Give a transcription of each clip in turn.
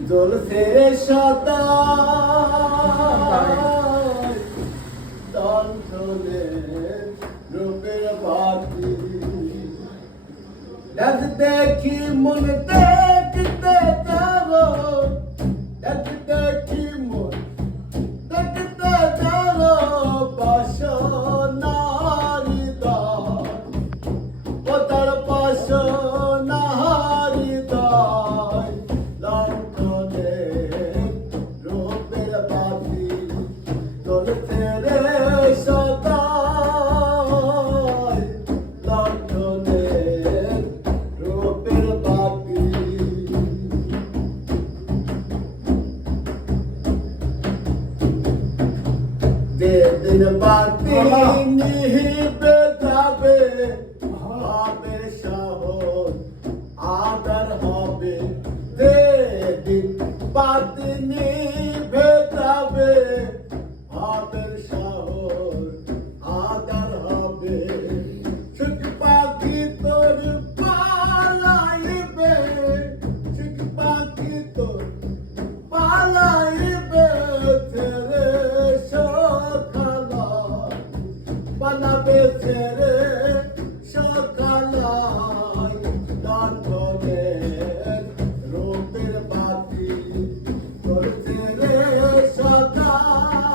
জ্বলছে সদা দন্তলে রূপের বাতি দেখ দেখি মন দেখতে যাবো দেখ দেখি মন দেখতে যাবো বাসনারি দল ও তার বাসনারি দল লণ্ঠনে রূপের বাতি জ্বলছে রে সদা লণ্ঠনে রূপের বাতি যেদিন বাতি নিভিবে যাবে হবে শহর আদার হবে যেদিন বাতি নিভে যাবে হবে শহর আদার হবে সুখ পাখি তোর পালাইবে সুখ পাখি তোর পালাইবে ছেড়ে সকালায় বানাবে ছেড়ে সকালায় লণ্ঠনের রূপের বাতি জ্বলছে রে সদায়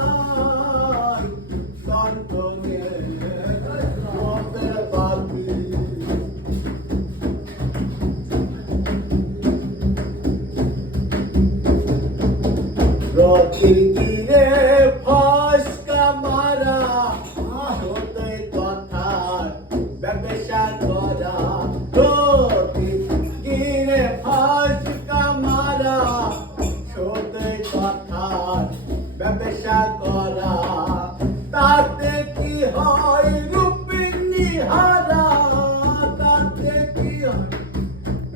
লণ্ঠনের রূপের বাতি রতির গিরে ফসকা মারা সত্যি কথার ব্যবসা করা রতির গিরে ফসকা মারা সত্যি কথার ব্যবসা করা তাতে কি হয় রূপিণী হারা তাতে কি হয়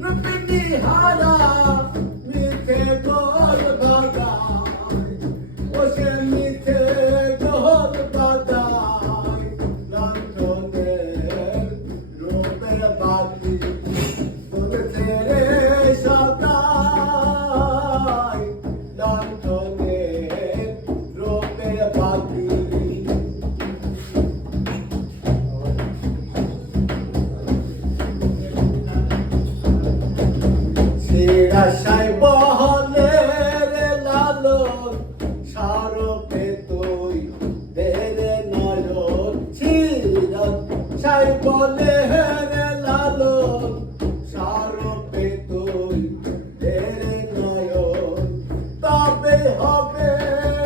রূপিণী হারা মিথে গোল বাগায় ও সে মিথে গোল বাগায় লণ্ঠনের রূপের বাতি জ্বলছে রে সদায় লণ্ঠনের রূপের বাতি আশায় বহলে রে লালন সারপে তুই দেরে নয়ন আশায় বলে রে লালন সারপে তুই দেরে নয়ন তবে হবে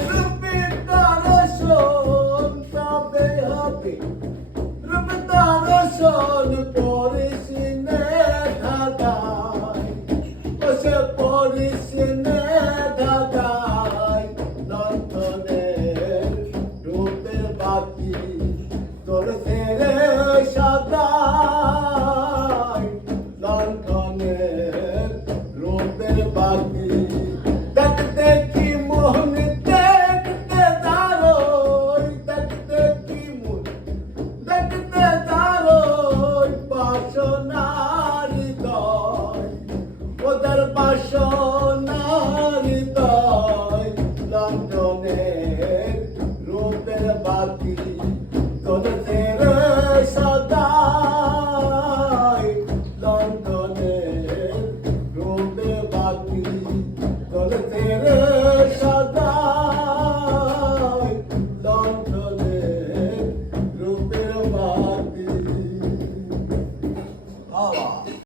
রূপের দর্শন তবে হবে রূপের দর্শন পরিস ধাগায় সে পরিস ধাগায় লণ্ঠনের রূপের বাতি জ্বলছে রে সদায় লণ্ঠনের রূপের বাতি